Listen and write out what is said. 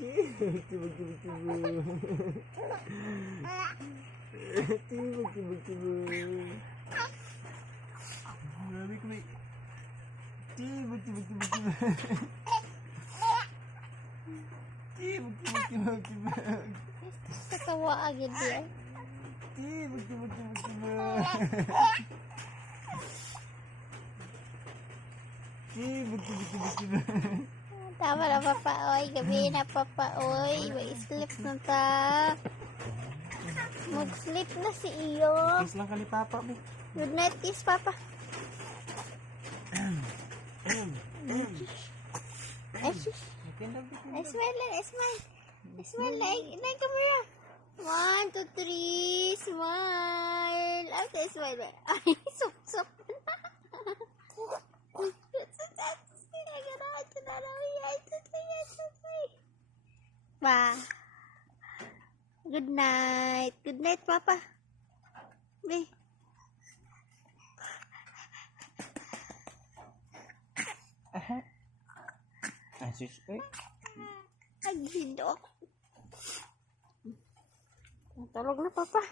Tibo, tibo, tibo. Tibo, tibo, tibo. Grabe ko may... Tibo, tibo, tibo, tibo. Tibo, tibo, tibo, tibo. Katawa agad yan. Tibo, tibo, tibo, tibo. Tibo, tibo, tibo, tibo. Tama na papa, oy. Gabi na papa, oy. Mag-sleep na ta. Mag-sleep na si iyo. Kiss lang ka ni Papa mo. Good night, kiss papa. Ay, shush. I smile lang, I smile. I smile like camera. 1, 2, 3, smile. Okay, smile. Ay, sup-sup. Ba. Good night. Good night, Papa. Be. Asus, eh. Agidok. Tulog na, Papa.